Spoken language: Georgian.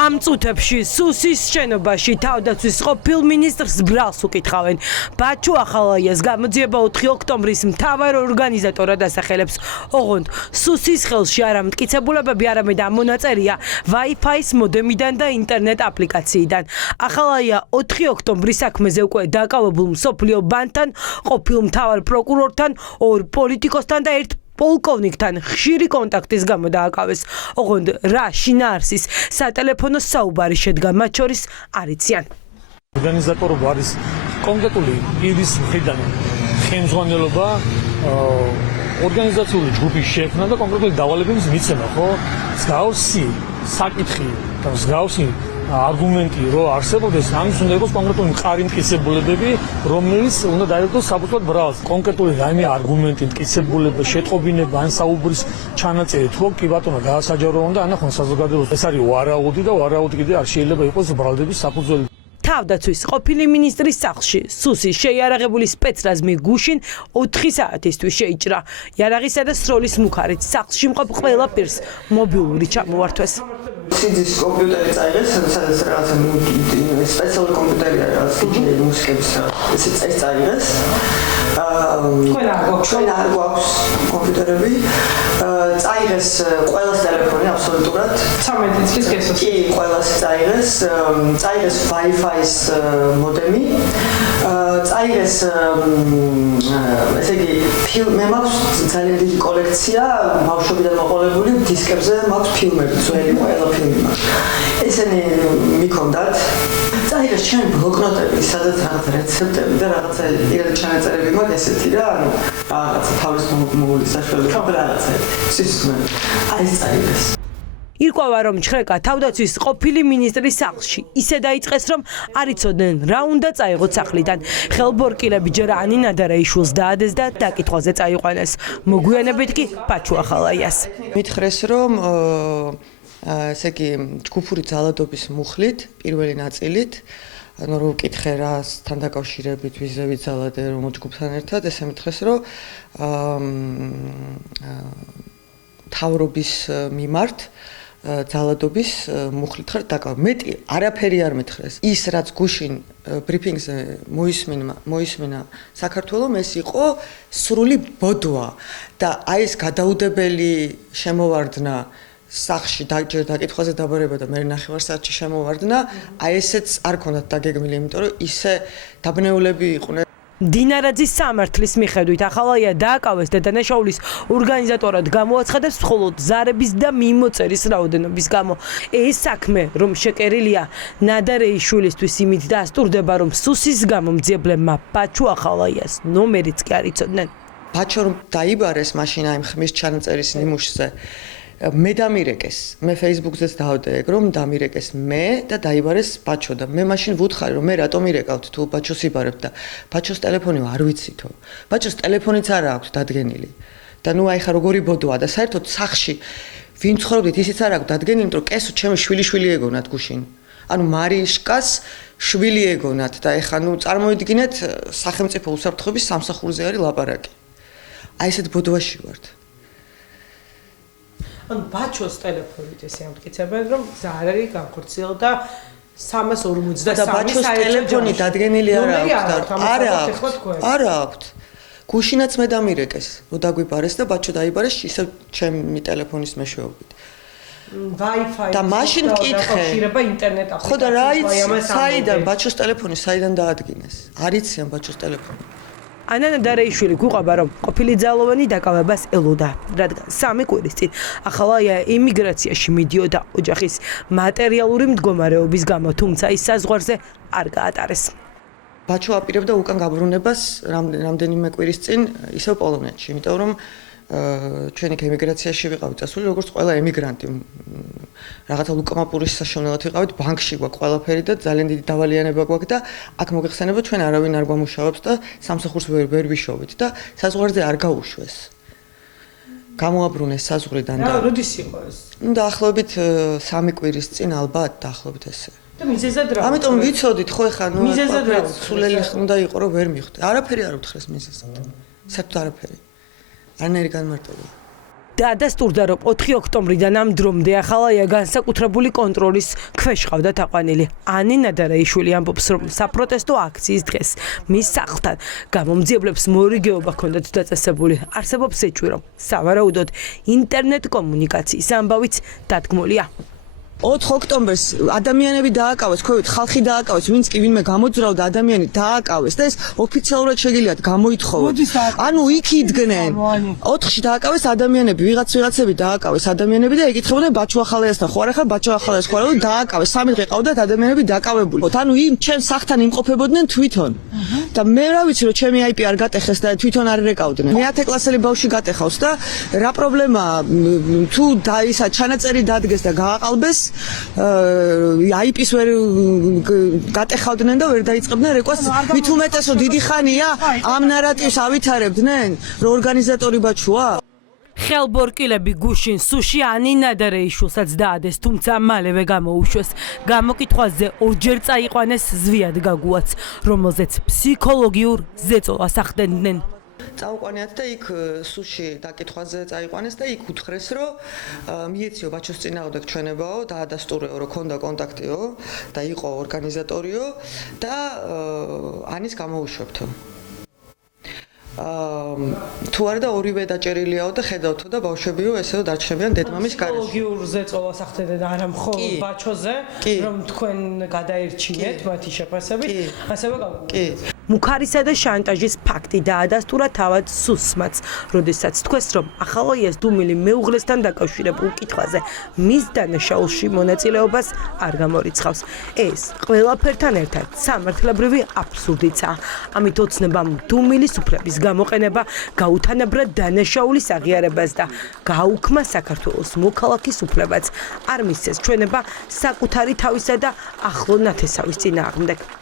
ამ წუთებში სუსის შენობაში თავდაცვის ყოფილ მინისტრს ბრალს უკითხავენ. ბაჩუ ახალაიას გამოძიება 4 ოქტომბრის მთავარ ორგანიზატორად ასახელებს. ოღონდ სუსის ხელში არა მტკიცებულებები, არამედ ამ მონაწერია Wi-Fi-ის მოდემიდან და ინტერნეტ აპლიკაციიდან. ახალაია 4 ოქტომბრის საქმეზე უკვე დაკავებულ მსოფლიო ბანკთან, ყოფილ მთავარ პროკურორთან, 2 პოლიტიკოსთან და 1 პოლკოვნიკთან ხშირი კონტაქტის გამო დააკავეს. ოღონდ რა შინაარსის სატელეფონო საუბარი შედგა მათ შორის არ იციან. ორგანიზატორობა არის კონკრეტული პირის მხრიდან ხელმძღვანელობა, ორგანიზაციული ჯგუფის შექმნა და კონკრეტული დავალებების მიცემა, ხო? მსგავსი საკითხი და მსგავსი არგუმენტი რო არსებობდეს, ამის უნდა იყოს კონკრეტული მყარი მტკიცებულებები, რომელიც უნდა დაერქოს საფუძვლად ბრალს. კონკრეტული რაიმე არგუმენტი, მტკიცებულება, შეტყობინება, ან საუბრის ჩანაწერი თუ კი ბატონო გაასაჯარო უნდა ანახონ საზოგადოებას. ეს არის ვარაუდი და ვარაუდი კიდე არ შეიძლება იყოს ბრალდების საფუძველი. თავდაცვის ყოფილი მინისტრის სახლში სუსის შეიარაღებული სპეცრაზმი გუშინ 4 საათისთვის შეიჭრა. იარაღისა და სროლის მუხარით სახლში მყოფ ყველა პირს მობილური ჩამოართვეს. სიძის კომპიუტერი წაიღეს, სადაც რაღაცა სპეციალური კომპიუტერია, რაღაც მუსიკების ესე წაიღეს. ჩვენ არ გვაქვს კომპიუტერები. წაიღეს ყველას ტელეფონი აბსოლუტურად. 13 წლის გესოს. კი, ყველას წაიღეს. წაიღეს Wi-Fi-ის მოდემი. წაიღეს ესე იგი მე მაქვს ძალიან დიდი კოლექცია ბავშვობიდან მოყოლებული დისკებზე მაქვს ფილმები, ძველი ყველა ფილმი მაქვს. ესენი მიქონდათ. წაიღეს ჩემი ბლოკნოტები, სადაც რაღაცა რეცეპტები და რაღაცა პირადი ჩანაწერები მაქვს ესეთი რა, ანუ რაღაცა თავის მოვული საშუალება რაღაცა. სისხლი. აი ეს წაიღეს. ირკვევა რომ ჩხრეკა თავდაცვის ყოფილი მინისტრის სახლში ისე დაიწყეს რომ არ იცოდნენ რა უნდა წაიღოთ სახლიდან. ხელბორკილები ჯერ ანი ნადარეიშვილს დაადეს და დაკითხვაზე წაიყვანეს. მოგვიანებით კი ბაჩუ ახალაიას. მითხრეს რომ ესე იგი ჯგუფური ძალადობის მუხლით, პირველი ნაწილით, ანუ რომ ვკითხე რასთან დაკავშირებით ვიზე ვიძალადე რომ ჯგუფთან ერთად, ესე მითხრეს რომ თავრობის მიმართ ძალადობის მუხლით ხარ დაკავ. მეტი არაფერი არ მითხრეს. ის რაც გუშინ ბრიფინგზე მოისმინა საქართველოს, ეს იყო სრული ბოდვა და აი ეს გადაუდებელი შემოვარდნა სახში ჯერ დაკითხვაზე დაბარება და მე ნახევარ საათში შემოვარდნა, აი ესეც არ ქონდათ დაგეგმილი, იმიტომ რომ ისე დაბნეულები იყვნენ. დინარაძის სამართლის მიხედვით ახალაია დააკავეს და დანაშაულის ორგანიზატორად გამოაცხადებს მხოლოდ ზარების და მიმოწერის რაოდენობის გამო. ეს საქმე რომ შეკერილია ნადარეიშვილისთვის იმით დასტურდება რომ სუსის გამომძიებლებმა ბაჩუ ახალაიას ნომერიც კი არ იცოდნენ. ბაჩო რომ დაიბარეს მაშინ აი ხმის ჩანაწერის ნიმუშზე მე დამირეკეს, მე Facebook-ზეც დავდეეგ რომ დამირეკეს მე და დაიბარეს ბაჩო და მე მაშინ ვუთხარი რომ მე რატომ ირეკავთ თუ ბაჩოს იბარებთ და ბაჩოს ტელეფონი არ ვიცითო. ბაჩოს ტელეფონიც არ აქვს დადგენილი. და ნუ აი ხა როგორი ბოდოა და საერთოდ სახში ვინ ცხოვრობდით ისიც არ აქვს დადგენილი, იმიტომ რომ კესო ჩემი შვილი ეგონათ გუშინ. ანუ მარიშკას შვილი ეგონათ და ეხა ნუ წარმოიდგინეთ სახელმწიფო უსაფრთხოების სამსახურზე არის ლაპარაკი. აი ესეთ ბოდოში ვართ. ან ბაჩოს ტელეფონით ესე ამტკიცებენ რომ გზა არ არის განხორციელდა 353 და ბაჩოს ტელეფონი დადგენილი არ აქვს. არა აქვს. გუშინაც მე დამირეკეს, რომ დაგვიბარეს და ბაჩო დაიბარეს ისევ ჩემი ტელეფონის მეშვეობით. Wi-Fi და მაშინ მკითხე. დაკავშირება ინტერნეტ აპლიკაციას. ხო და რა იცი, საიდან ბაჩოს ტელეფონი საიდან დაადგინეს? არ იციან ბაჩოს ტელეფონი. ანა ნადარეიშვილი გვიყვება რომ ყოფილი ძალოვანი დაკავებას ელოდა, რადგან 3 კვირის წინ ახალაია ემიგრაციაში მიდიოდა ოჯახის მატერიალური მდგომარეობის გამო, თუმცა ის საზღვარზე არ გაატარეს. ბაჩო აპირებდა უკან გაბრუნებას რამდენიმე კვირის წინ ისევ პოლონეთში, იმიტომ რომ ჩვენ იქ ემიგრაციაში ვიყავით წასული როგორც ყველა ემიგრანტი. რაღაცა ლუკამაპურის საშუალებით ვიყავით ბანკში გვაქვს ყველაფერი და ძალიან დიდი დავალიანება გვაქვს და აქ მოგეხსენება ჩვენ არავინ არ გვამუშავებს და სამსახურს ვერ ვიშოვით და საზღვარზე არ გაუშვეს. გამოაბრუნეს საზღვრიდან და როდის იყო ეს? დაახლოებით 3 კვირის წინ ალბათ დაახლოებით ესე. და მიზეზად რა? ამიტომ ვიცოდით ხო ეხა ნუ მიზეზად რა? სულელი უნდა იყო რომ ვერ მიხვდე. არაფერი არ უთხრეს მიზეზად. საერთოდ არაფერი. არანაირი განმარტება. დაადასტურდა, რომ 4 ოქტომბრიდან ამ დრომდე ახალაია განსაკუთრებული კონტროლის ქვეშ ყავდა თაყვანილი. ანი ნადარეიშვილი ამბობს, რომ საპროტესტო აქციის დღეს მის სახლთან გამომძიებლებს მორიგეობა ჰქონდათ დაწესებული. არსებობს ეჭვი, რომ სავარაუდოდ ინტერნეტ კომუნიკაციის ამბავიც დადგმულია. 4 ოქტომბერს ადამიანები დააკავეს, ქვევით ხალხი დააკავეს, ვინც კი ვინმე გამოძრავდა ადამიანი დააკავეს და ეს ოფიციალურად შეგიძლიათ გამოითხოვოთ. ანუ იქ იდგნენ. 4-ში დააკავეს ადამიანები, ვიღაცები დააკავეს ადამიანები და ეკითხებოდნენ ბაჩო ახალაიასთან ხო არ ახლა ბაჩო ახალაიას ხო არა დააკავეს. 3 დღე ყავდათ ადამიანები დააკავებული. ანუ იმ ჩემს სახლთან იმყოფებოდნენ თვითონ. და მე რა ვიცი რომ ჩემი IP არ გატეხეს და თვითონ არ რეკავდნენ. მე-10 კლასელი ბავშვი გატეხავს და რა პრობლემაა თუ ისა ჩანაწერი დადგეს და გააყალბეს IP-ს ვერ გატეხავდნენ და ვერ დაიწყებდნენ რეკვას. მით უმეტესო დიდი ხანია ამ ნარატივს ავითარებდნენ, რომ ორგანიზატორი ბაჩუა. ხელბორკილები გუშინ სუში ანი ნადარეიშვილსაც დაადეს, თუმცა მალევე გამოუშვეს. გამოკითხვაზე ორჯერ წაიყვანეს ზვიად გაგუაც, რომელზეც ფსიქოლოგიურ ზეწოლას ახდენდნენ. წაუყვანიათ და იქ სუში დაკითხვაზე წაიყვანეს და იქ უთხრეს რომ მიეციო ბაჩოს წინააღმდეგ ჩვენებაო, დაადასტურეო რომ ქონდა კონტაქტიო და იყო ორგანიზატორიო და ანის გამოუშვებთო. თუ არა და ორივე დაჭერილიაო და ხედავთო და ბავშვებიო ესეო დარჩებიან დედმამის გარეშე. ფსიქოლოგიურ ზეწოლას ახდენდნენ არა მხოლოდ ბაჩოზე, რომ თქვენ გადაერჩინეთ მათი შეფასებით, ასევე გავაკეთეთ. მუქარისა და შანტაჟის ფაქტი დაადასტურა თავად სუსმაც, როდესაც თქვეს, რომ ახალაიას დუმილი მეუღლესთან დაკავშირებულ კითხვაზე მის დანაშაულში მონაწილეობას არ გამორიცხავს. ეს ყველაფერთან ერთად სამართლებრივი აბსურდიცაა. ამით ოცნებამ დუმილის უფლების გამოყენება გაუთანაბრა დანაშაულის აღიარებას და გააუქმა საქართველოს მოქალაქის უფლებაც არ მისცეს ჩვენება საკუთარი თავისა და ახლო ნათესავის წინააღმდეგ.